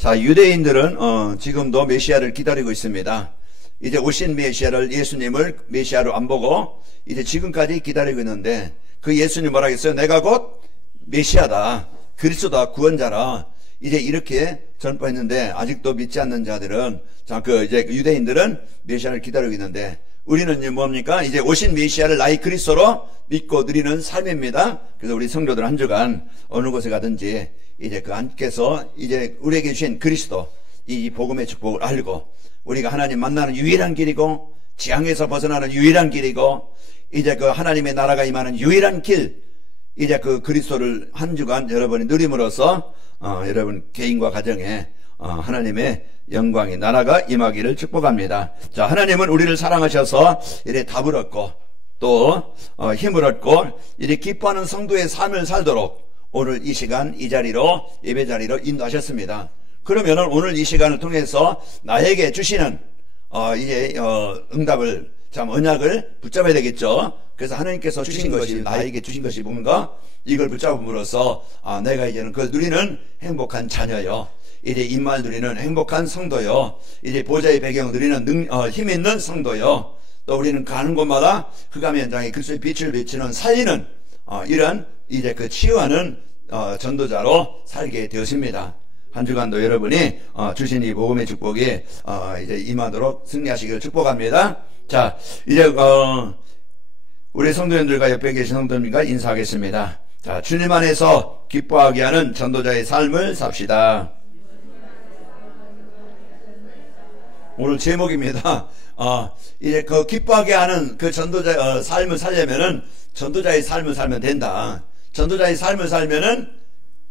자, 유대인들은 지금도 메시아를 기다리고 있습니다. 이제 오신 메시아를, 예수님을 메시아로 안 보고 이제 지금까지 기다리고 있는데, 그 예수님 뭐라 했어요? 내가 곧 메시아다, 그리스도다, 구원자라, 이제 이렇게 전파했는데, 아직도 믿지 않는 자들은, 자, 이제 유대인들은 메시아를 기다리고 있는데, 우리는 이제 뭡니까? 이제 오신 메시아를 나의 그리스도로 믿고 누리는 삶입니다. 그래서 우리 성도들 한 주간 어느 곳에 가든지 이제 그 하나님께서 이제 우리에게 주신 그리스도, 이 복음의 축복을 알고, 우리가 하나님 만나는 유일한 길이고, 지향에서 벗어나는 유일한 길이고, 이제 그 하나님의 나라가 임하는 유일한 길, 이제 그 그리스도를 한 주간 여러분이 누림으로써 여러분 개인과 가정에 하나님의 영광의 나라가 임하기를 축복합니다. 자, 하나님은 우리를 사랑하셔서 이래 답을 얻고 또 힘을 얻고 이래 기뻐하는 성도의 삶을 살도록 오늘 이 시간 이 자리로, 예배 자리로 인도하셨습니다. 그러면은 오늘 이 시간을 통해서 나에게 주시는 이제 응답을, 참 언약을 붙잡아야 되겠죠. 그래서 하나님께서 주신 것이, 나에게 주신 것이 뭔가, 이걸 붙잡음으로써 내가 이제는 그걸 누리는 행복한 자녀요, 이제 임마를 누리는 행복한 성도요, 이제 보좌의 배경을 누리는 힘 있는 성도요, 또 우리는 가는 곳마다 흑암의 현장에 그리스도의 빛을 비치는, 살리는 이런 이제 그 치유하는 전도자로 살게 되었습니다. 한 주간도 여러분이 주신 이 복음의 축복이 이제 임하도록 승리하시기를 축복합니다. 자, 이제 우리 성도님들과 옆에 계신 성도님과 인사하겠습니다. 자, 주님 안에서 기뻐하게 하는 전도자의 삶을 삽시다. 오늘 제목입니다. 이제 그 기뻐하게 하는 그 전도자의 삶을 살려면은 전도자의 삶을 살면 된다. 전도자의 삶을 살면은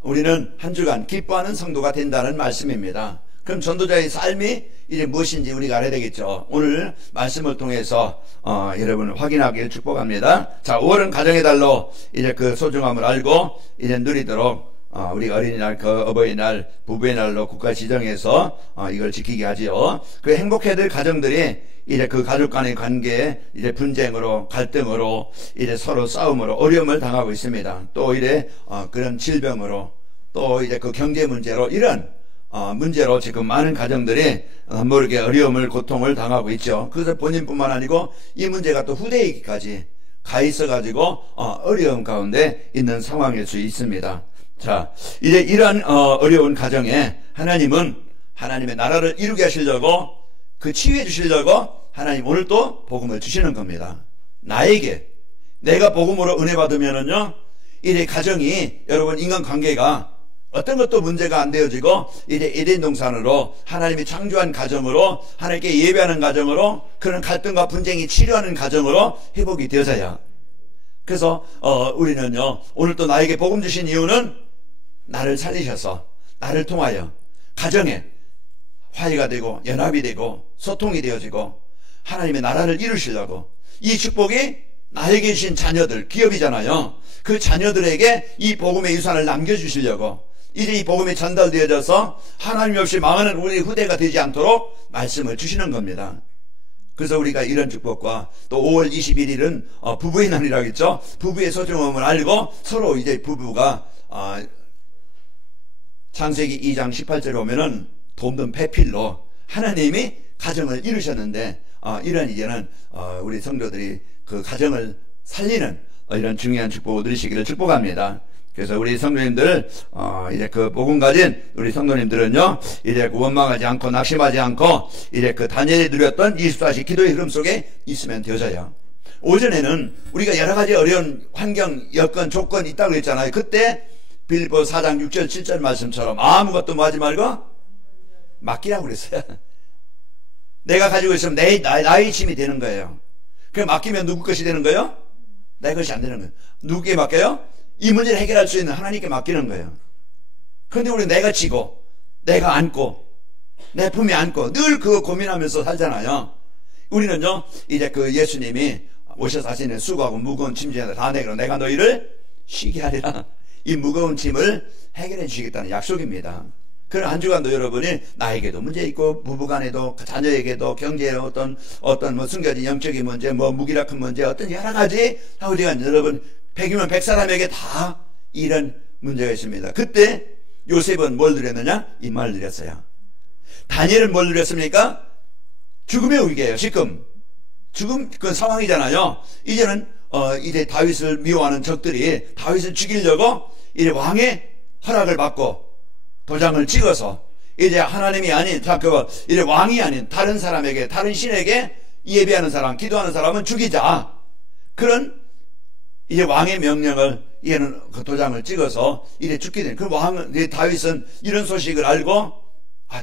우리는 한 주간 기뻐하는 성도가 된다는 말씀입니다. 그럼 전도자의 삶이 이제 무엇인지 우리가 알아야 되겠죠. 오늘 말씀을 통해서 여러분을 확인하기를 축복합니다. 자, 5월은 가정의 달로 이제 그 소중함을 알고 이제 누리도록 우리가 어린이날, 그 어버이날, 부부의 날로 국가 지정해서 이걸 지키게 하지요. 그 행복해야 될 가정들이 이제 그 가족 간의 관계에 이제 분쟁으로, 갈등으로, 이제 서로 싸움으로 어려움을 당하고 있습니다. 또 이래 그런 질병으로, 또 이제 그 경제 문제로, 이런 문제로 지금 많은 가정들이 모르게 어려움을, 고통을 당하고 있죠. 그래서 본인뿐만 아니고 이 문제가 또 후대에게까지 가 있어가지고 어려움 가운데 있는 상황일 수 있습니다. 자, 이제 이러한 어려운 가정에 하나님은 하나님의 나라를 이루게 하시려고, 그 치유해 주시려고 하나님 오늘 또 복음을 주시는 겁니다. 나에게, 내가 복음으로 은혜 받으면은요, 이제 가정이, 여러분 인간관계가 어떤 것도 문제가 안 되어지고 이제 에덴 동산으로, 하나님이 창조한 가정으로, 하나님께 예배하는 가정으로, 그런 갈등과 분쟁이 치료하는 가정으로 회복이 되어져야. 그래서 우리는요, 오늘 또 나에게 복음 주신 이유는 나를 살리셔서, 나를 통하여 가정에 화해가 되고 연합이 되고 소통이 되어지고 하나님의 나라를 이루시려고, 이 축복이 나에게 주신 자녀들, 기업이잖아요. 그 자녀들에게 이 복음의 유산을 남겨주시려고, 이제 이 복음이 전달되어져서 하나님 없이 망하는 우리 후대가 되지 않도록 말씀을 주시는 겁니다. 그래서 우리가 이런 축복과, 또 5월 21일은 부부의 날이라고 했죠. 부부의 소중함을 알고 서로 이제 부부가 창세기 2장 18절에 보면은 돕는 배필로 하나님이 가정을 이루셨는데, 이런 이제는 우리 성도들이 그 가정을 살리는 이런 중요한 축복을 누리시기를 축복합니다. 그래서 우리 성도님들, 이제 그 복음 가진 우리 성도님들은요, 이제 그 원망하지 않고 낙심하지 않고 이제 그 다니엘이 누렸던 24시 기도의 흐름 속에 있으면 되어져요. 오전에는 우리가 여러 가지 어려운 환경, 여건, 조건이 있다고 그랬잖아요. 그때 빌립보 4장 6절 7절 말씀처럼 아무것도 뭐 하지 말고 맡기라고 그랬어요. 내가 가지고 있으면 나의 힘이 되는 거예요. 그럼 맡기면 누구 것이 되는 거예요? 내 것이 안 되는 거예요. 누구에게 맡겨요? 이 문제를 해결할 수 있는 하나님께 맡기는 거예요. 그런데 우리 내가 지고, 내가 안고, 내 품에 안고 늘 그거 고민하면서 살잖아요. 우리는요, 이제 그 예수님이 오셔서 하시는 수고하고 무거운 짐진을 다 내게 내가 너희를 쉬게 하리라. 이 무거운 짐을 해결해 주시겠다는 약속입니다. 그런 한 주간도 여러분이 나에게도 문제 있고, 부부간에도, 자녀에게도, 경제에 어떤 뭐 숨겨진 영적인 문제, 뭐 무기력한 문제, 어떤 여러 가지 우리가 여러분 100이면 100사람에게 다 이런 문제가 있습니다. 그때 요셉은 뭘 누렸느냐? 이 말을 누렸어요. 다니엘은 뭘 누렸습니까? 죽음의 위기예요. 지금 죽음 그 상황이잖아요. 이제는 이제 다윗을 미워하는 적들이 다윗을 죽이려고 이제 왕의 허락을 받고 도장을 찍어서 이제 하나님이 아닌 이제 왕이 아닌 다른 사람에게, 다른 신에게 예배하는 사람, 기도하는 사람은 죽이자. 그런 이제 왕의 명령을 얘는 그 도장을 찍어서 이제 죽게 된. 그 왕은 다윗은 이런 소식을 알고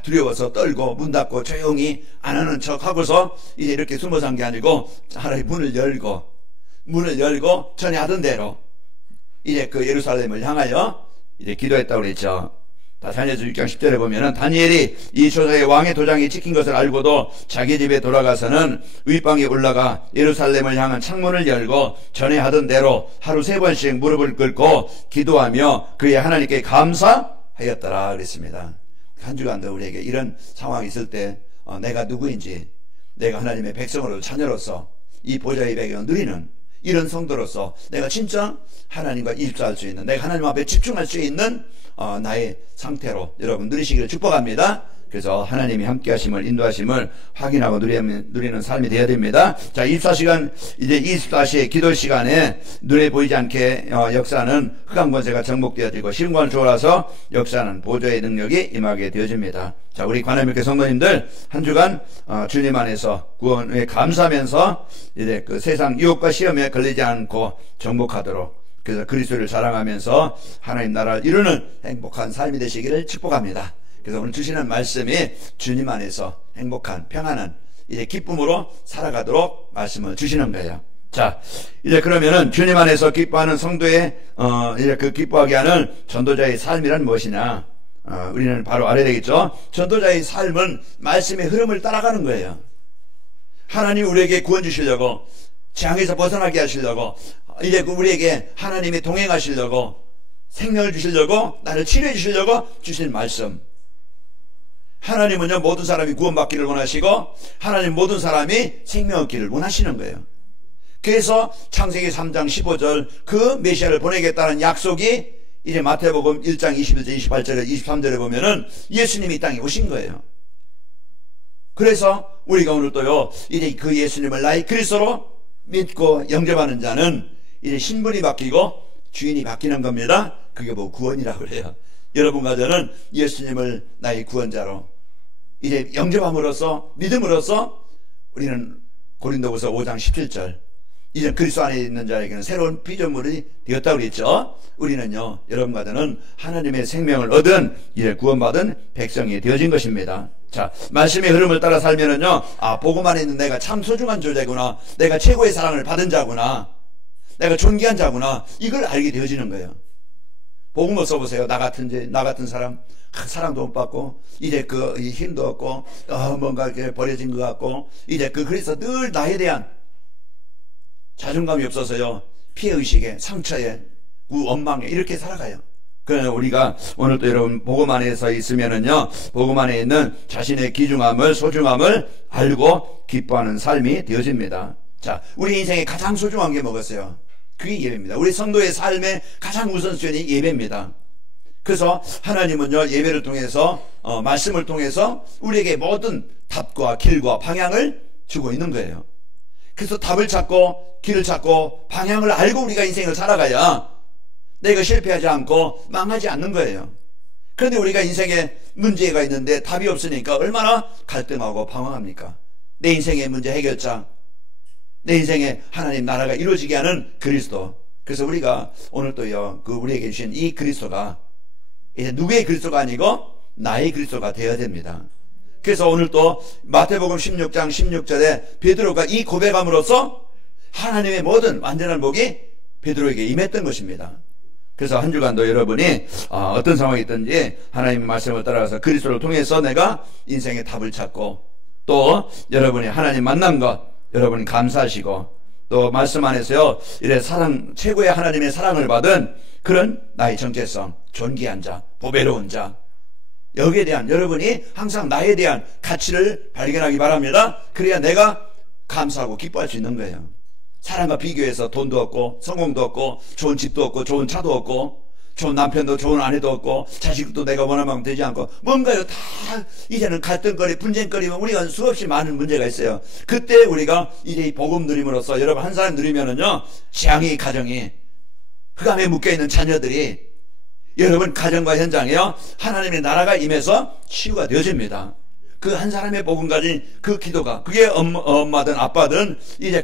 두려워서 떨고 문 닫고 조용히 안 하는 척 하고서 이제 이렇게 숨어 산 게 아니고 하나님 문을 열고 전에 하던 대로 이제 그 예루살렘을 향하여 이제 기도했다고 그랬죠. 다니엘서 6장 10절에 보면은 다니엘이 이 조사의 왕의 도장이 찍힌 것을 알고도 자기 집에 돌아가서는 윗방에 올라가 예루살렘을 향한 창문을 열고 전에 하던 대로 하루 3번씩 무릎을 꿇고 기도하며 그의 하나님께 감사하였더라 그랬습니다. 한 주간도 우리에게 이런 상황이 있을 때 내가 누구인지, 내가 하나님의 백성으로 자녀로서 이 보좌의 배경을 누리는 이런 성도로서 내가 진짜 하나님과 입사할 수 있는, 내가 하나님 앞에 집중할 수 있는 나의 상태로 여러분 누리시기를 축복합니다. 그래서 하나님이 함께 하심을, 인도하심을 확인하고 누리는 삶이 되어야 됩니다. 자, 24시간, 이제 24시의 기도 시간에 눈에 보이지 않게 역사는 흑암 권세가 정복되어지고 신관을 초월해서 역사는 보좌의 능력이 임하게 되어집니다. 자, 우리 관할교회 성도님들 한 주간 주님 안에서 구원에 감사하면서 이제 그 세상 유혹과 시험에 걸리지 않고 정복하도록, 그래서 그리스도를 자랑하면서 하나님 나라를 이루는 행복한 삶이 되시기를 축복합니다. 그래서 오늘 주시는 말씀이 주님 안에서 행복한, 평안한 이제 기쁨으로 살아가도록 말씀을 주시는 거예요. 자, 이제 그러면은 주님 안에서 기뻐하는 성도의 이제 그 기뻐하게 하는 전도자의 삶이란 무엇이냐? 우리는 바로 알아야 되겠죠. 전도자의 삶은 말씀의 흐름을 따라가는 거예요. 하나님 우리에게 구원 주시려고, 재앙에서 벗어나게 하시려고, 이제 우리에게 하나님이 동행하시려고, 생명을 주시려고, 나를 치료해 주시려고 주신 말씀. 하나님은요, 모든 사람이 구원받기를 원하시고 하나님 모든 사람이 생명 얻기를 원하시는 거예요. 그래서 창세기 3장 15절 그 메시아를 보내겠다는 약속이 이제 마태복음 1장 21절 28절에 23절에 보면은 예수님이 이 땅에 오신 거예요. 그래서 우리가 오늘 또요, 이제 그 예수님을 나의 그리스도로 믿고 영접하는 자는 이제 신분이 바뀌고 주인이 바뀌는 겁니다. 그게 뭐 구원이라고 해요. 여러분과 저는 예수님을 나의 구원자로 이제 영접함으로써, 믿음으로써 우리는 고린도후서 5장 17절 이제 그리스도 안에 있는 자에게는 새로운 피조물이 되었다고 그랬죠. 우리는요, 여러분과 저는 하나님의 생명을 얻은 이제 구원받은 백성이 되어진 것입니다. 자, 말씀의 흐름을 따라 살면은요, 복음 안에 있는 내가 참 소중한 존재구나, 내가 최고의 사랑을 받은 자구나, 내가 존귀한 자구나, 이걸 알게 되어지는 거예요. 복음을 써보세요. 나 같은 사람, 사랑도 못 받고, 이제 그 힘도 없고, 뭔가 이렇게 버려진 것 같고, 이제 그래서 늘 나에 대한 자존감이 없어서요, 피해의식에, 상처에, 원망에, 이렇게 살아가요. 그러나 우리가 오늘 또 여러분, 복음 안에서 있으면은요, 복음 안에 있는 자신의 귀중함을, 소중함을 알고 기뻐하는 삶이 되어집니다. 자, 우리 인생에 가장 소중한 게 뭐겠어요? 그게 예배입니다. 우리 성도의 삶의 가장 우선순위 예배입니다. 그래서 하나님은요, 예배를 통해서 말씀을 통해서 우리에게 모든 답과 길과 방향을 주고 있는 거예요. 그래서 답을 찾고 길을 찾고 방향을 알고 우리가 인생을 살아가야 내가 실패하지 않고 망하지 않는 거예요. 그런데 우리가 인생에 문제가 있는데 답이 없으니까 얼마나 갈등하고 방황합니까? 내 인생의 문제 해결자, 내 인생에 하나님 나라가 이루어지게 하는 그리스도. 그래서 우리가 오늘 또요, 그 우리에게 주신 이 그리스도가 이제 누구의 그리스도가 아니고 나의 그리스도가 되어야 됩니다. 그래서 오늘 또 마태복음 16장 16절에 베드로가 이 고백함으로써 하나님의 모든 완전한 복이 베드로에게 임했던 것입니다. 그래서 한 주간도 여러분이 어떤 상황이 있든지 하나님의 말씀을 따라가서 그리스도를 통해서 내가 인생의 답을 찾고, 또 여러분이 하나님 만난 것 여러분 감사하시고, 또 말씀 안에서요, 이래 사랑, 최고의 하나님의 사랑을 받은 그런 나의 정체성, 존귀한 자, 보배로운 자, 여기에 대한 여러분이 항상 나에 대한 가치를 발견하기 바랍니다. 그래야 내가 감사하고 기뻐할 수 있는 거예요. 사람과 비교해서 돈도 없고 성공도 없고 좋은 집도 없고 좋은 차도 없고 좋은 남편도 좋은 아내도 없고 자식도 내가 원하는 만큼 되지 않고 뭔가요 다 이제는 갈등거리 분쟁거리면 우리가 수없이 많은 문제가 있어요. 그때 우리가 이제 이 복음 누림으로써 여러분 한 사람 누리면은요 재앙의 가정이 흑암에 묶여있는 자녀들이 여러분 가정과 현장에요 하나님의 나라가 임해서 치유가 되어집니다. 그 한 사람의 복음 가진 그 기도가 그게 엄마든 아빠든 이제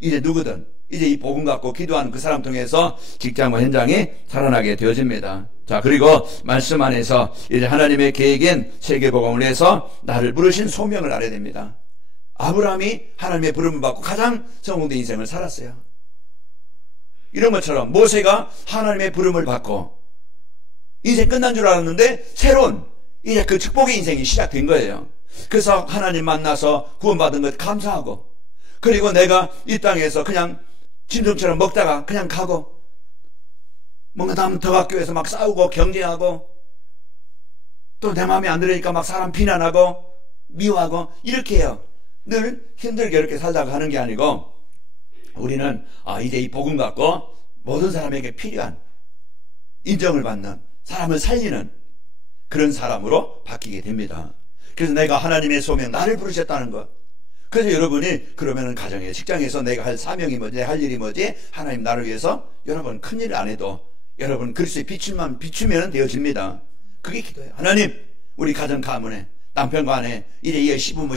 이제 누구든 이제 이 복음 갖고 기도하는 그 사람 통해서 직장과 현장이 살아나게 되어집니다. 자, 그리고 말씀 안에서 이제 하나님의 계획인 세계복음을 위해서 나를 부르신 소명을 알아야 됩니다. 아브라함이 하나님의 부름을 받고 가장 성공된 인생을 살았어요. 이런 것처럼 모세가 하나님의 부름을 받고 인생 끝난 줄 알았는데 새로운 이제 그 축복의 인생이 시작된 거예요. 그래서 하나님 만나서 구원받은 것 감사하고 그리고 내가 이 땅에서 그냥 짐승처럼 먹다가 그냥 가고 뭔가 남 더 갖기 위해서 막 싸우고 경쟁하고 또 내 마음에 안 들으니까 막 사람 비난하고 미워하고 이렇게 해요. 늘 힘들게 이렇게 살다가 하는 게 아니고 우리는 이제 이 복음 갖고 모든 사람에게 필요한 인정을 받는 사람을 살리는 그런 사람으로 바뀌게 됩니다. 그래서 내가 하나님의 소명 나를 부르셨다는 것. 그래서 여러분이 그러면은 가정에 직장에서 내가 할 사명이 뭐지 할 일이 뭐지 하나님 나를 위해서 여러분 큰일 안 해도 여러분 그리스도의 빛만 비추면 되어집니다. 그게 기도예요. 하나님 우리 가정 가문에 남편과 아내 이제 시부모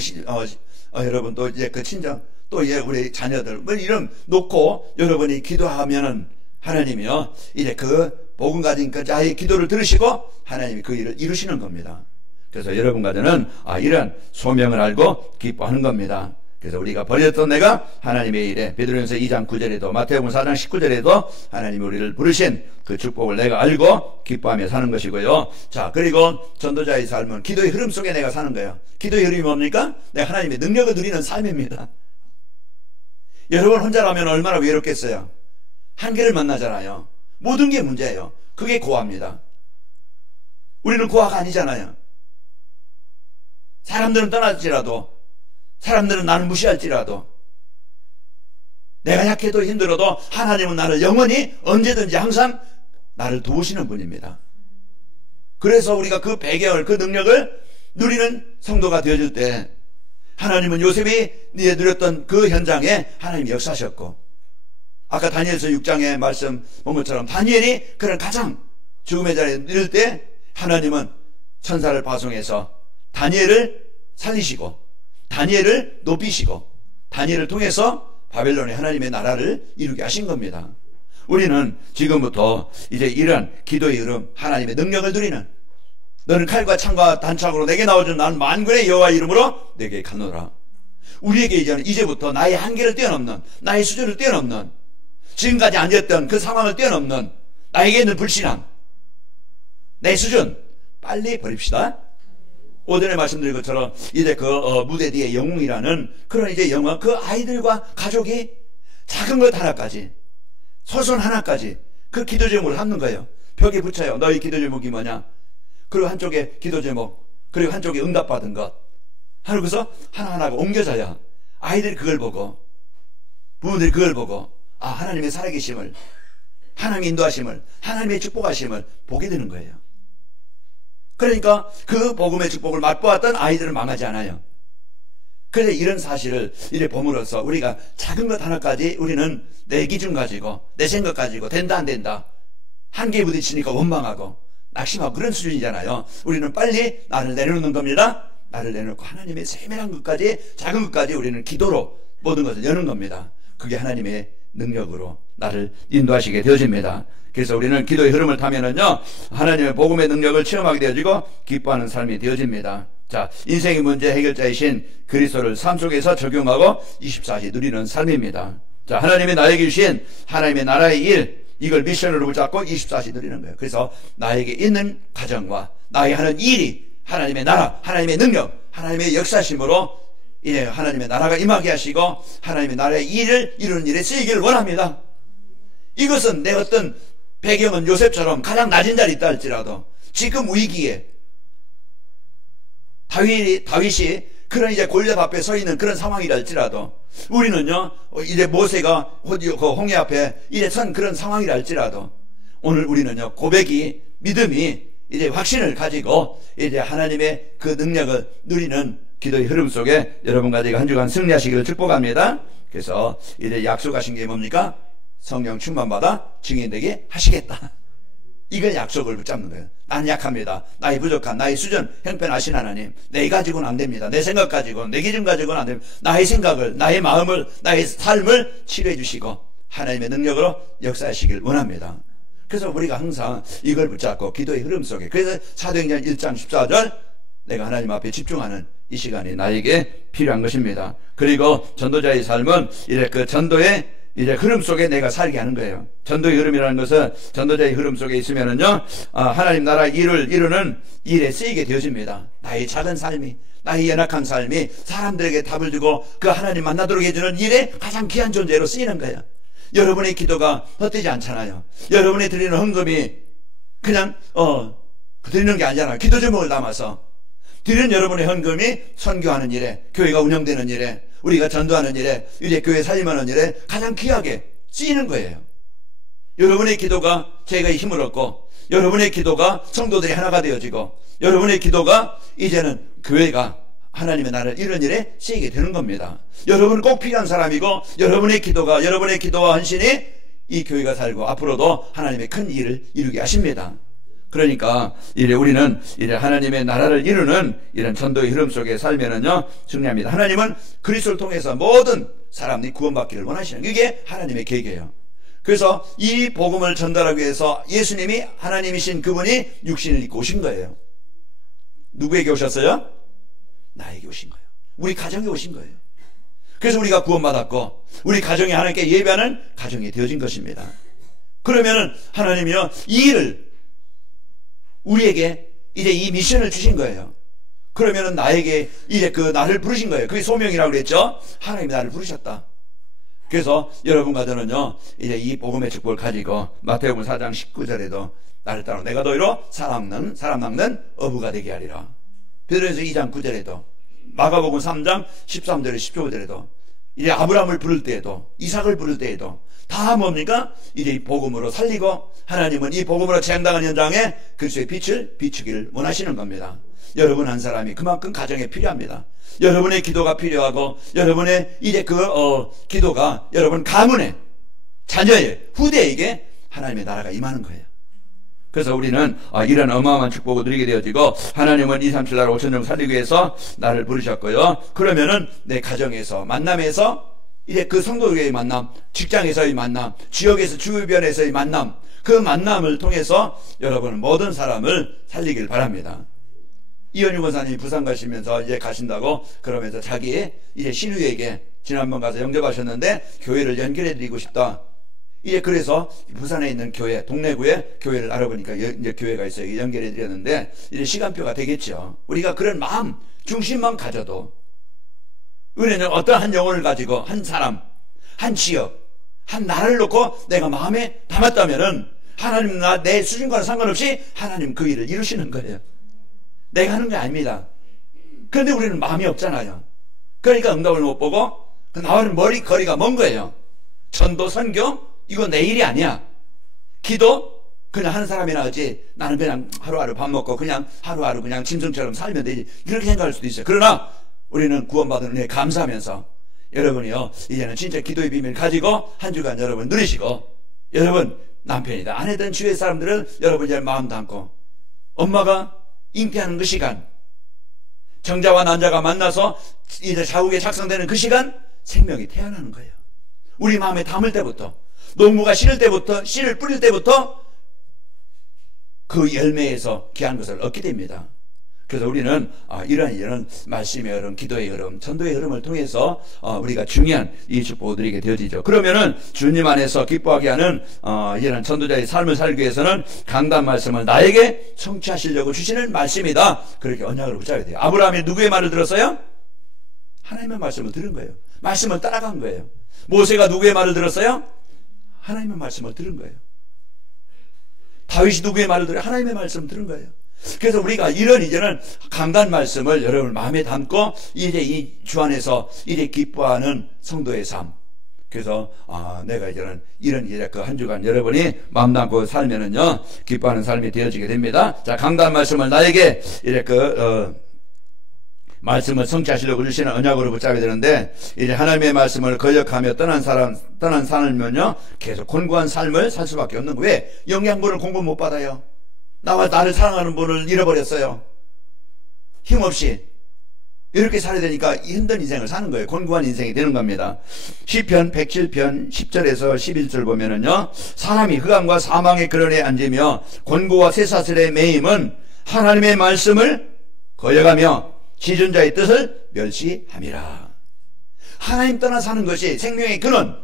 여러분 또 이제 그 친정 또 이제 우리 자녀들 뭐 이런 놓고 여러분이 기도하면은 하나님이요 이제 그 복음 가진 그 자의 기도를 들으시고 하나님이 그 일을 이루시는 겁니다. 그래서 여러분 가정은 이런 소명을 알고 기뻐하는 겁니다. 그래서 우리가 버렸던 내가 하나님의 일에 베드로전서 2장 9절에도 마태복음 4장 19절에도 하나님이 우리를 부르신 그 축복을 내가 알고 기뻐하며 사는 것이고요. 자, 그리고 전도자의 삶은 기도의 흐름 속에 내가 사는 거예요. 기도의 흐름이 뭡니까? 내가 하나님의 능력을 누리는 삶입니다. 여러분 혼자라면 얼마나 외롭겠어요. 한계를 만나잖아요. 모든 게 문제예요. 그게 고아입니다. 우리는 고아가 아니잖아요. 사람들은 떠날지라도 사람들은 나를 무시할지라도 내가 약해도 힘들어도 하나님은 나를 영원히 언제든지 항상 나를 도우시는 분입니다. 그래서 우리가 그 배경을 그 능력을 누리는 성도가 되어줄 때 하나님은 요셉이 누렸던 그 현장에 하나님이 역사하셨고 아까 다니엘서 6장의 말씀 본 것처럼 다니엘이 그런 가장 죽음의 자리에 이를 때 하나님은 천사를 파송해서 다니엘을 살리시고 다니엘을 높이시고 다니엘을 통해서 바벨론의 하나님의 나라를 이루게 하신 겁니다. 우리는 지금부터 이제 이런 기도의 흐름 하나님의 능력을 누리는 너는 칼과 창과 단창으로 내게 나오준 나는 만군의 여호와 이름으로 내게 가노라. 우리에게 이제부터 나의 한계를 뛰어넘는 나의 수준을 뛰어넘는 지금까지 앉았던 그 상황을 뛰어넘는 나에게 있는 불신앙 내 수준 빨리 버립시다. 오전에 말씀드린 것처럼 이제 그 무대 뒤에 영웅이라는 그런 이제 영웅 그 아이들과 가족이 작은 것 하나까지 소손 하나까지 그 기도 제목을 삼는 거예요. 벽에 붙여요. 너희 기도 제목이 뭐냐? 그리고 한쪽에 기도 제목 그리고 한쪽에 응답받은 것 그래서 하나하나가 옮겨져야 아이들이 그걸 보고 부모들이 그걸 보고 하나님의 살아계심을 하나님의 인도하심을 하나님의 축복하심을 보게 되는 거예요. 그러니까 그 복음의 축복을 맛보았던 아이들은 망하지 않아요. 그래서 이런 사실을 이래 봄으로써 우리가 작은 것 하나까지 우리는 내 기준 가지고 내 생각 가지고 된다 안 된다 한계에 부딪히니까 원망하고 낙심하고 그런 수준이잖아요. 우리는 빨리 나를 내려놓는 겁니다. 나를 내려놓고 하나님의 세밀한 것까지 작은 것까지 우리는 기도로 모든 것을 여는 겁니다. 그게 하나님의 능력으로 나를 인도하시게 되어집니다. 그래서 우리는 기도의 흐름을 타면은요 하나님의 복음의 능력을 체험하게 되어지고 기뻐하는 삶이 되어집니다. 자, 인생의 문제 해결자이신 그리스도를 삶 속에서 적용하고 24시 누리는 삶입니다. 자, 하나님이 나에게 주신 하나님의 나라의 일 이걸 미션으로 붙잡고 24시 누리는 거예요. 그래서 나에게 있는 가정과 나의 하는 일이 하나님의 나라, 하나님의 능력, 하나님의 역사심으로 이제 하나님의 나라가 임하게 하시고 하나님의 나라의 일을 이루는 일에 쓰이기를 원합니다. 이것은 내 어떤 배경은 요셉처럼 가장 낮은 자리에 있다 할지라도 지금 위기에 다윗이 그런 이제 골리앗 앞에 서 있는 그런 상황이라 할지라도 우리는요 이제 모세가 그 홍해 앞에 이제 선 그런 상황이라 할지라도 오늘 우리는요 고백이 믿음이 이제 확신을 가지고 이제 하나님의 그 능력을 누리는 기도의 흐름 속에 여러분과 제가 한 주간 승리하시기를 축복합니다. 그래서 이제 약속하신 게 뭡니까? 성령 충만받아 증인되게 하시겠다. 이걸 약속을 붙잡는 거예요. 나는 약합니다. 나의 부족한 나의 수준 형편하신 하나님, 내 가지고는 안 됩니다. 내 생각 가지고는, 내 기준 가지고는 안 됩니다. 나의 생각을, 나의 마음을, 나의 삶을 치료해 주시고 하나님의 능력으로 역사하시길 원합니다. 그래서 우리가 항상 이걸 붙잡고 기도의 흐름 속에, 그래서 사도행전 1장 14절 내가 하나님 앞에 집중하는 이 시간이 나에게 필요한 것입니다. 그리고 전도자의 삶은 이제 그 전도의 이제 흐름 속에 내가 살게 하는 거예요. 전도의 흐름이라는 것은 전도자의 흐름 속에 있으면은요, 하나님 나라 일을 이루는 일에 쓰이게 되어집니다. 나의 작은 삶이, 나의 연약한 삶이 사람들에게 답을 주고 그 하나님 만나도록 해주는 일에 가장 귀한 존재로 쓰이는 거예요. 여러분의 기도가 헛되지 않잖아요. 여러분이 드리는 헌금이 그냥 드리는 게 아니잖아요. 기도 제목을 담아서 드리는 여러분의 헌금이 선교하는 일에, 교회가 운영되는 일에, 우리가 전도하는 일에, 이제 교회 살림하는 일에 가장 귀하게 쓰이는 거예요. 여러분의 기도가 제가 힘을 얻고, 여러분의 기도가 성도들이 하나가 되어지고, 여러분의 기도가 이제는 교회가 하나님의 나라를 이런 일에 쓰이게 되는 겁니다. 여러분은 꼭 필요한 사람이고, 여러분의 기도가, 여러분의 기도와 헌신이 이 교회가 살고 앞으로도 하나님의 큰 일을 이루게 하십니다. 그러니까 이제 우리는 이제 하나님의 나라를 이루는 이런 전도의 흐름 속에 살면은요 중요합니다. 하나님은 그리스도를 통해서 모든 사람들이 구원받기를 원하시는 이게 하나님의 계획이에요. 그래서 이 복음을 전달하기 위해서 예수님이 하나님이신 그분이 육신을 입고 오신 거예요. 누구에게 오셨어요? 나에게 오신 거예요. 우리 가정에 오신 거예요. 그래서 우리가 구원받았고 우리 가정이 하나님께 예배하는 가정이 되어진 것입니다. 그러면은 하나님이요 이 일을 우리에게 이제 이 미션을 주신 거예요. 그러면은 나에게 이제 그 나를 부르신 거예요. 그게 소명이라고 그랬죠? 하나님이 나를 부르셨다. 그래서 여러분과 저는요, 이제 이 복음의 축복을 가지고 마태복음 4장 19절에도 나를 따라 내가 너희로 사람 낚는 어부가 되게 하리라. 베드로전서 2장 9절에도 마가복음 3장 13절에 15절에도 이제 아브라함을 부를 때에도 이삭을 부를 때에도 다 뭡니까? 이제 이 복음으로 살리고 하나님은 이 복음으로 재앙당한 현장에 그리스도의 빛을 비추기를 원하시는 겁니다. 여러분 한 사람이 그만큼 가정에 필요합니다. 여러분의 기도가 필요하고 여러분의 이제 그 기도가 여러분 가문에 자녀의 후대에게 하나님의 나라가 임하는 거예요. 그래서 우리는 이런 어마어마한 축복을 누리게 되어지고 하나님은 237 나라 5천정 살리기 위해서 나를 부르셨고요. 그러면은 내 가정에서 만남에서 이제 그 성도들의 만남, 직장에서의 만남, 지역에서 주변에서의 만남, 그 만남을 통해서 여러분은 모든 사람을 살리길 바랍니다. 이현유 권사님이 부산 가시면서 이제 가신다고 그러면서 자기의 이제 신우에게 지난번 가서 영접하셨는데 교회를 연결해 드리고 싶다. 이제 그래서 부산에 있는 교회, 동래구에 교회를 알아보니까 이제 교회가 있어요. 연결해 드렸는데 이제 시간표가 되겠죠. 우리가 그런 마음, 중심만 가져도 은혜는 어떤 한 영혼을 가지고 한 사람, 한 지역, 한 나라를 놓고 내가 마음에 담았다면은 하나님 내 수준과는 상관없이 하나님 그 일을 이루시는 거예요. 내가 하는 게 아닙니다. 그런데 우리는 마음이 없잖아요. 그러니까 응답을 못 보고 나와는 거리가 먼 거예요. 전도, 선교 이거 내 일이 아니야. 기도 그냥 하는 사람이나 하지 나는 그냥 하루하루 밥 먹고 그냥 하루하루 그냥 짐승처럼 살면 되지 이렇게 생각할 수도 있어요. 그러나 우리는 구원받은 은혜에 감사하면서 여러분이요 이제는 진짜 기도의 비밀을 가지고 한 주간 여러분 누리시고 여러분 남편이다 아내든 주위의 사람들은 여러분 이제 마음 담고 엄마가 잉태하는 그 시간 정자와 난자가 만나서 이제 자국에 작성되는 그 시간 생명이 태어나는 거예요. 우리 마음에 담을 때부터 농부가 씨를 뿌릴 때부터 그 열매에서 귀한 것을 얻게 됩니다. 그래서 우리는 이런 말씀의 흐름, 기도의 흐름, 전도의 흐름을 통해서 우리가 중요한 이 축복을 드리게 되어지죠. 그러면은 주님 안에서 기뻐하게 하는 이런 전도자의 삶을 살기 위해서는 강단 말씀을 나에게 성취하시려고 주시는 말씀이다. 그렇게 언약을 붙잡아야 돼요. 아브라함이 누구의 말을 들었어요? 하나님의 말씀을 들은 거예요. 말씀을 따라간 거예요. 모세가 누구의 말을 들었어요? 하나님의 말씀을 들은 거예요. 다윗이 누구의 말을 들어요? 하나님의 말씀을 들은 거예요. 그래서 우리가 이런 이제는 강단 말씀을 여러분 마음에 담고 이제 이 주 안에서 이제 기뻐하는 성도의 삶. 그래서 내가 이제는 이런 이제 그 한 주간 여러분이 마음 담고 살면은요 기뻐하는 삶이 되어지게 됩니다. 자, 강단 말씀을 나에게 이제 말씀을 성취하시려고 주시는 언약으로 붙잡게 되는데, 이제 하나님의 말씀을 거역하며 떠난 삶은요 계속 곤고한 삶을 살 수밖에 없는 거예요. 왜? 영양분을 공급 못 받아요. 나와 나를 사랑하는 분을 잃어버렸어요. 힘없이 이렇게 살아야 되니까 힘든 인생을 사는 거예요. 곤고한 인생이 되는 겁니다. 시편 107편 10절에서 11절 보면은요, 사람이 흑암과 사망의 그늘에 앉으며 곤고와 쇠사슬에 매임은 하나님의 말씀을 거역하며 지존자의 뜻을 멸시함이라. 하나님 떠나 사는 것이 생명의 근원,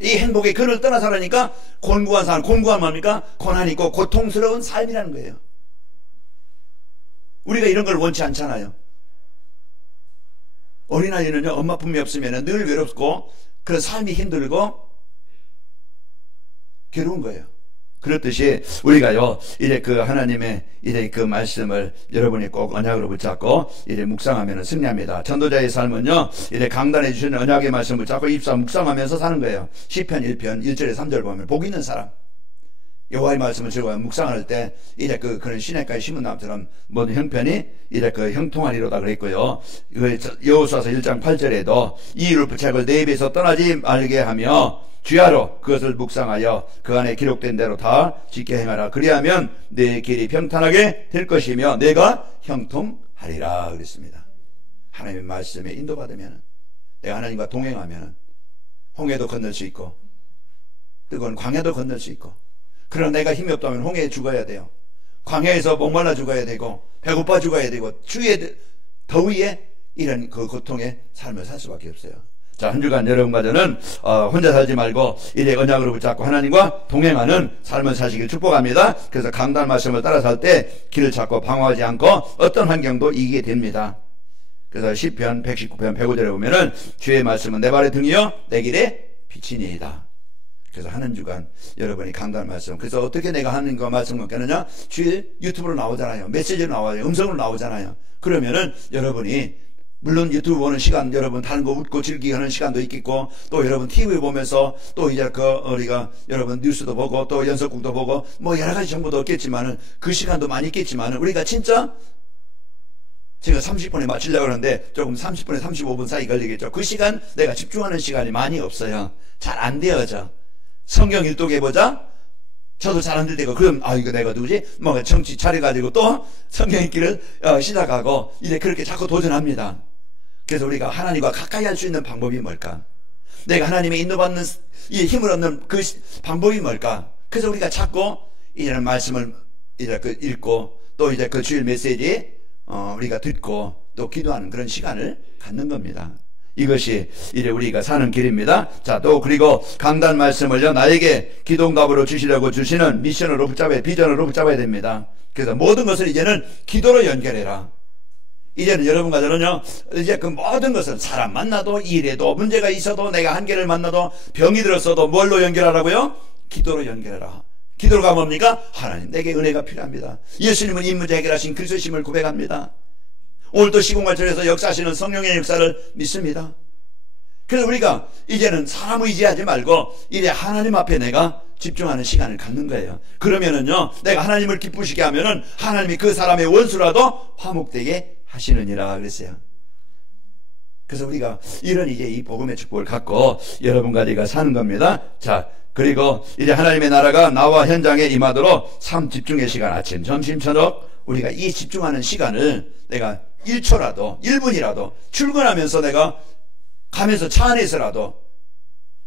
이 행복의 근원을 떠나 살으니까 곤고한 삶, 곤고한 뭡니까? 고난이 있고 고통스러운 삶이라는 거예요. 우리가 이런 걸 원치 않잖아요. 어린아이는요, 엄마 품이 없으면 늘 외롭고 그런 삶이 힘들고 괴로운 거예요. 그렇듯이 우리가요 이제 그 하나님의 이제 그 말씀을 여러분이 꼭 언약으로 붙잡고 이제 묵상하면 승리합니다. 전도자의 삶은요 이제 강단해 주시는 언약의 말씀을 붙잡고 묵상하면서 사는 거예요. 시편 1편 1절에 3절 보면 복 있는 사람, 여호와의 말씀을 즐거워 묵상할 때 이제 그런 시냇가에 심은 나무처럼 모든 형편이 이제 형통하리로다 그랬고요. 여호수아서 1장 8절에도 이 율법책을 내 입에서 떠나지 말게 하며 주야로 그것을 묵상하여 그 안에 기록된 대로 다 지켜 행하라. 그리하면 내 길이 평탄하게 될 것이며 내가 형통하리라 그랬습니다. 하나님의 말씀에 인도받으면, 내가 하나님과 동행하면 홍해도 건널 수 있고 뜨거운 광야도 건널 수 있고, 그러나 내가 힘이 없다면 홍해에 죽어야 돼요. 광야에서 목말라 죽어야 되고 배고파 죽어야 되고 추위에 더위에 이런 그 고통의 삶을 살 수밖에 없어요. 자, 한 주간 여러분과 저는 혼자 살지 말고 이제 언약으로 붙잡고 하나님과 동행하는 삶을 사시길 축복합니다. 그래서 강단 말씀을 따라 살 때 길을 찾고 방황하지 않고 어떤 환경도 이기게 됩니다. 그래서 시편 119편 105절에 보면은 주의 말씀은 내 발의 등이요 내 길의 빛이니이다. 그래서 하는 주간 여러분이 강단 말씀, 그래서 어떻게 내가 하나님과 말씀 먹겠느냐? 주일 유튜브로 나오잖아요. 메시지로 나와요. 음성으로 나오잖아요. 그러면은 여러분이 물론 유튜브 보는 시간, 여러분 다른 거 웃고 즐기게 하는 시간도 있겠고, 또 여러분 TV 보면서 또 이제 우리가 여러분 뉴스도 보고 또 연속극도 보고 뭐 여러 가지 정보도 없겠지만은 그 시간도 많이 있겠지만은 우리가 진짜 제가 30분에 마치려고 하는데 조금 30분에 35분 사이 걸리겠죠. 그 시간 내가 집중하는 시간이 많이 없어요. 잘 안 되어져. 성경 일독해보자. 저도 잘 안 될 때고, 그럼 이거 내가 누구지? 뭐 정치 차려가지고 또 성경 읽기를 시작하고 이제 그렇게 자꾸 도전합니다. 그래서 우리가 하나님과 가까이 할 수 있는 방법이 뭘까? 내가 하나님의 인도받는 이 힘을 얻는 그 방법이 뭘까? 그래서 우리가 자꾸 이제는 말씀을 이제 읽고 또 이제 그 주일 메시지 우리가 듣고 또 기도하는 그런 시간을 갖는 겁니다. 이것이 이제 우리가 사는 길입니다. 자, 또 그리고 강단 말씀을요 나에게 기도응답으로 주시려고 주시는 미션으로 붙잡아야, 비전으로 붙잡아야 됩니다. 그래서 모든 것을 이제는 기도로 연결해라. 이제는 여러분과 저는요 이제 그 모든 것을 사람 만나도 일에도 문제가 있어도 내가 한계를 만나도 병이 들었어도 뭘로 연결하라고요? 기도로 연결해라. 기도가 뭡니까? 하나님 내게 은혜가 필요합니다. 예수님은 이 문제 해결하신 그리스도심을 고백합니다. 오늘도 시공간절에서 역사하시는 성령의 역사를 믿습니다. 그래서 우리가 이제는 사람 의지하지 말고 이제 하나님 앞에 내가 집중하는 시간을 갖는 거예요. 그러면은요 내가 하나님을 기쁘시게 하면은 하나님이 그 사람의 원수라도 화목되게 하시느니라 그랬어요. 그래서 우리가 이런 이제 이 복음의 축복을 갖고 여러분과 제가 사는 겁니다. 자, 그리고 이제 하나님의 나라가 나와 현장에 임하도록 삶 집중의 시간, 아침, 점심, 저녁 우리가 이 집중하는 시간을 내가 1초라도 1분이라도 출근하면서 내가 가면서 차 안에서라도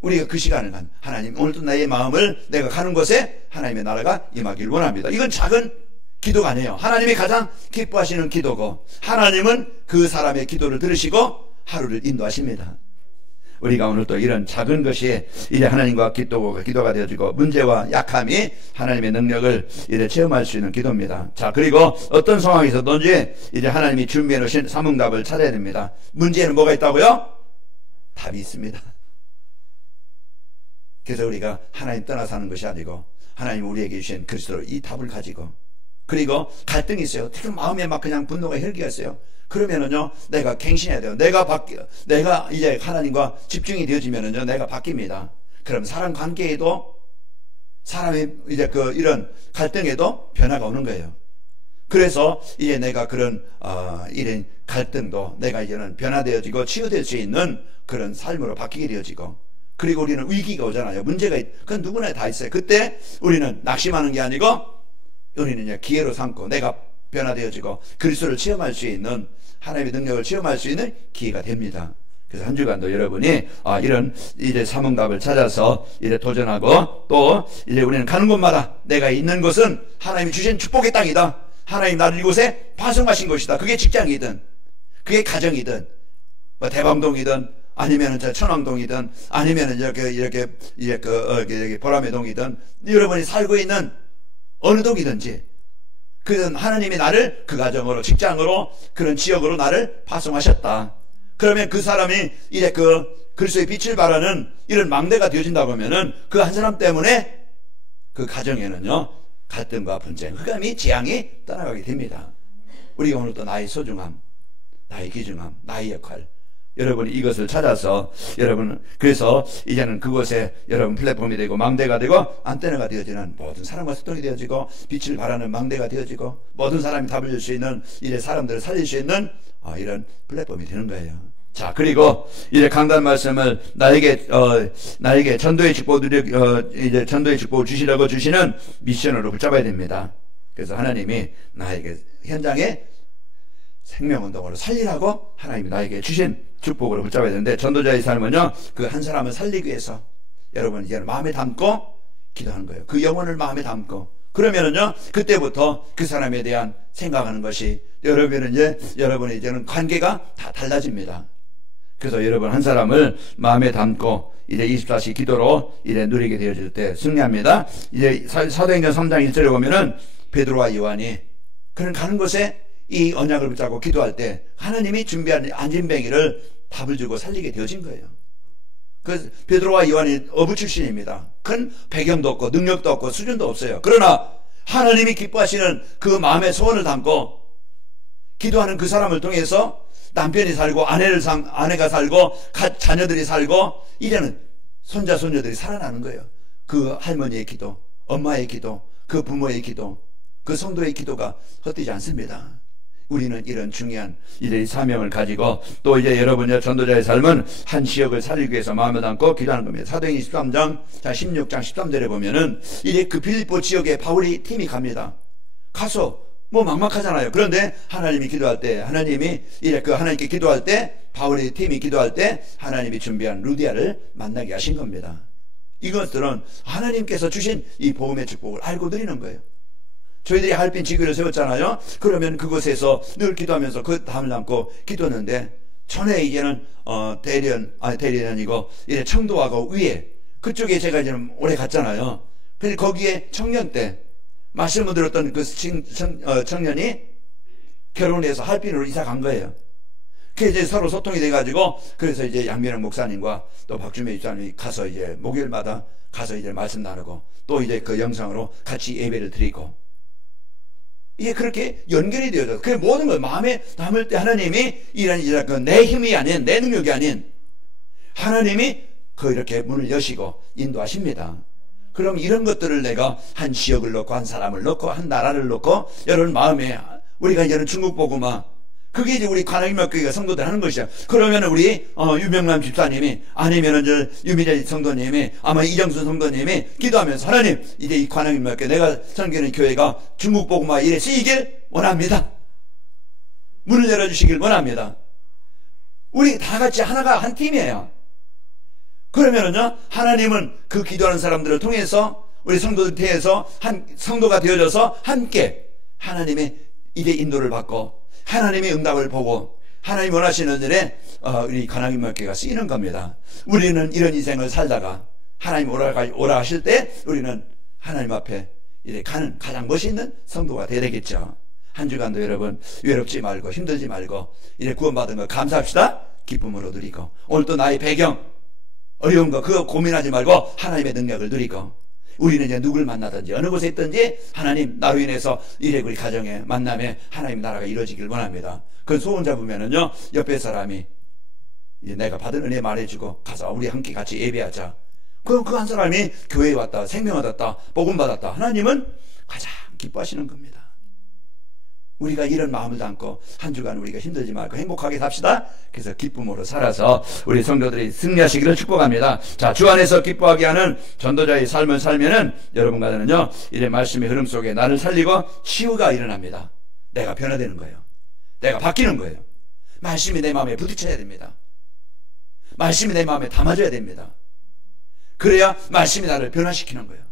우리가 그 시간을 하나님 오늘도 나의 마음을 내가 가는 곳에 하나님의 나라가 임하기를 원합니다. 이건 작은 기도가 아니에요. 하나님이 가장 기뻐하시는 기도고 하나님은 그 사람의 기도를 들으시고 하루를 인도하십니다. 우리가 오늘 또 이런 작은 것이 이제 하나님과 기도가 되어지고 문제와 약함이 하나님의 능력을 이제 체험할 수 있는 기도입니다. 자, 그리고 어떤 상황에서든지 이제 하나님이 준비해 놓으신 삼응답을 찾아야 됩니다. 문제에는 뭐가 있다고요? 답이 있습니다. 그래서 우리가 하나님 떠나 사는 것이 아니고 하나님 우리에게 주신 그리스도로 이 답을 가지고 그리고 갈등이 있어요. 특히 마음에 막 그냥 분노가 혈기가 있어요. 그러면은요, 내가 갱신해야 돼요. 내가 이제 하나님과 집중이 되어지면은요, 내가 바뀝니다. 그럼 사람 관계에도, 사람의 이제 이런 갈등에도 변화가 오는 거예요. 그래서 이제 내가 그런, 이런 갈등도 내가 이제는 변화되어지고 치유될 수 있는 그런 삶으로 바뀌게 되어지고, 그리고 우리는 위기가 오잖아요. 그건 누구나 다 있어요. 그때 우리는 낙심하는 게 아니고, 우리는 이제 기회로 삼고 내가 변화되어지고 그리스도를 체험할 수 있는, 하나님의 능력을 체험할 수 있는 기회가 됩니다. 그래서 한 주간도 여러분이 이런 이제 사명답을 찾아서 이제 도전하고, 또 이제 우리는 가는 곳마다 내가 있는 곳은 하나님이 주신 축복의 땅이다. 하나님 나를 이곳에 파송하신 것이다. 그게 직장이든, 그게 가정이든, 뭐 대방동이든, 아니면은 천왕동이든, 아니면은 이렇게 보람의 동이든, 여러분이 살고 있는 어느 동이든지, 그는 하나님이 나를 그 가정으로, 직장으로, 그런 지역으로 나를 파송하셨다. 그러면 그 사람이 이제 그리스도의 빛을 발하는 이런 망대가 되어진다고 하면은 그 한 사람 때문에 그 가정에는요, 갈등과 분쟁, 흑암이 재앙이 떠나가게 됩니다. 우리가 오늘도 나의 소중함, 나의 귀중함, 나의 역할, 여러분이 이것을 찾아서, 여러분, 그래서 이제는 그곳에 여러분 플랫폼이 되고 망대가 되고 안테나가 되어지는, 모든 사람과 소통이 되어지고 빛을 발하는 망대가 되어지고, 모든 사람이 답을 줄 수 있는, 이제 사람들을 살릴 수 있는 이런 플랫폼이 되는 거예요. 자, 그리고 이제 강단 말씀을 나에게 전도의 축복을 이제 전도의 축복을 주시려고 주시는 미션으로 붙잡아야 됩니다. 그래서 하나님이 나에게 현장에 생명운동으로 살리라고 하나님이 나에게 주신 축복으로 붙잡아야 되는데, 전도자의 삶은요, 그 한 사람을 살리기 위해서 여러분 이제는 마음에 담고 기도하는 거예요. 그 영혼을 마음에 담고, 그러면은요, 그때부터 그 사람에 대한 생각하는 것이, 여러분이 이제는 관계가 다 달라집니다. 그래서 여러분 한 사람을 마음에 담고 이제 24시 기도로 이제 누리게 되어질 때 승리합니다. 이제 사도행전 3장 1절에 보면은 베드로와 요한이 그는 가는 곳에 이 언약을 붙잡고 기도할 때 하나님이 준비한 안진뱅이를 답을 주고 살리게 되어진 거예요. 그 베드로와 요한이 어부 출신입니다. 큰 배경도 없고 능력도 없고 수준도 없어요. 그러나 하나님이 기뻐하시는 그 마음의 소원을 담고 기도하는 그 사람을 통해서 남편이 살고 아내가 살고 자녀들이 살고, 이제는 손자 손녀들이 살아나는 거예요. 그 할머니의 기도, 엄마의 기도, 그 부모의 기도, 그 성도의 기도가 헛되지 않습니다. 우리는 이런 중요한 이제 사명을 가지고, 또 이제 여러분의 전도자의 삶은 한 지역을 살리기 위해서 마음을 담고 기도하는 겁니다. 사도행전 23장 16장 13절에 보면은 이제 그 빌립보 지역에 바울이 팀이 갑니다. 가서 뭐 막막하잖아요. 그런데 하나님이 기도할 때, 하나님이 이제 하나님께 기도할 때, 바울의 팀이 기도할 때 하나님이 준비한 루디아를 만나게 하신 겁니다. 이것들은 하나님께서 주신 이 복음의 축복을 알고 드리는 거예요. 저희들이 할빈 지교를 세웠잖아요. 그러면 그곳에서 늘 기도하면서 그 담을 담고 기도했는데, 전에 이제는 대련이고 이제 청도하고 위에 그쪽에 제가 이제 오래 갔잖아요. 근데 거기에 청년 때 말씀을 들었던 그 청년이 결혼해서 할빈으로 이사 간 거예요. 그 이제 서로 소통이 돼가지고, 그래서 이제 양민영 목사님과 또 박주매 집사님이 가서 이제 목요일마다 가서 이제 말씀 나누고, 또 이제 그 영상으로 같이 예배를 드리고, 이게 그렇게 연결이 되어져서, 그 모든 걸 마음에 담을 때 하나님이 이런 내 힘이 아닌, 내 능력이 아닌 하나님이 이렇게 문을 여시고 인도하십니다. 그럼 이런 것들을 내가 한 지역을 놓고, 한 사람을 놓고, 한 나라를 놓고, 여러분 마음에, 우리가 이제는 중국 복음화, 그게 이제 우리 관악인명교회가 성도들 하는 것이야. 그러면 우리 유명남 집사님이, 아니면은 유미래 성도님이, 아마 이정순 성도님이 기도하면서, 하나님, 이제 이 관악인명교회 내가 섬기는 교회가 중국 복음화 일에 쓰이길 원합니다. 문을 열어주시길 원합니다. 우리 다 같이 하나가 한 팀이에요. 그러면은요, 하나님은 그 기도하는 사람들을 통해서, 우리 성도들 통해서 한 성도가 되어져서 함께 하나님의 이래 인도를 받고, 하나님의 응답을 보고, 하나님 원하시는 일에 우리 관악인명교회가 쓰이는 겁니다. 우리는 이런 인생을 살다가 하나님 오라 하실 때 우리는 하나님 앞에 이래 가는 가장 멋있는 성도가 되야 되겠죠. 한 주간도 여러분 외롭지 말고 힘들지 말고 이래 구원받은 거 감사합시다. 기쁨으로 누리고, 오늘 또 나의 배경 어려운 거 그거 고민하지 말고 하나님의 능력을 누리고, 우리는 이제 누굴 만나든지 어느 곳에 있든지 하나님 나로 인해서 이래 우리 가정에 만남에 하나님 나라가 이루어지길 원합니다. 그 소원 잡으면은요 옆에 사람이 내가 받은 은혜 말해주고 가서 우리 함께 같이 예배하자. 그 한 사람이 교회에 왔다, 생명 얻었다, 복음 받았다. 하나님은 가장 기뻐하시는 겁니다. 우리가 이런 마음을 담고 한 주간 우리가 힘들지 말고 행복하게 삽시다. 그래서 기쁨으로 살아서 우리 성도들이 승리하시기를 축복합니다. 자, 주 안에서 기뻐하게 하는 전도자의 삶을 살면은 여러분과 저는요 이래 말씀의 흐름 속에 나를 살리고 치유가 일어납니다. 내가 변화되는 거예요. 내가 바뀌는 거예요. 말씀이 내 마음에 부딪혀야 됩니다. 말씀이 내 마음에 담아져야 됩니다. 그래야 말씀이 나를 변화시키는 거예요.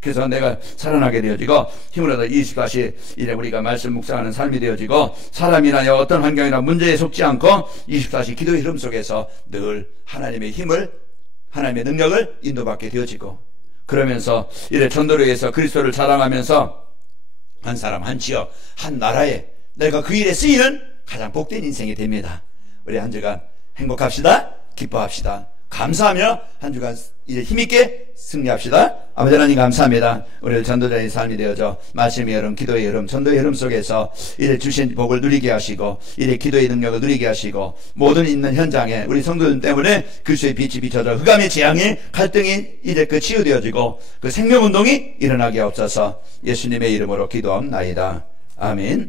그래서 내가 살아나게 되어지고 힘을 얻어 24시 이래 우리가 말씀 묵상하는 삶이 되어지고 사람이나 어떤 환경이나 문제에 속지 않고 24시 기도의 흐름 속에서 늘 하나님의 힘을 하나님의 능력을 인도받게 되어지고 그러면서 이래 전도를 위해서 그리스도를 자랑하면서 한 사람 한 지역 한 나라에 내가 그 일에 쓰이는 가장 복된 인생이 됩니다. 우리 한 주간 행복합시다. 기뻐합시다. 감사하며 한 주간 이제 힘있게 승리합시다. 아버지 하나님 감사합니다. 우리 전도자의 삶이 되어져 말씀의 흐름, 기도의 흐름, 전도의 흐름 속에서 이래 주신 복을 누리게 하시고 이래 기도의 능력을 누리게 하시고 모든 있는 현장에 우리 성도들 때문에 그리스도의 빛이 비춰져 흑암의 재앙이 갈등이 이제 그 치유되어지고 그 생명운동이 일어나게 하옵소서. 예수님의 이름으로 기도합나이다. 아멘.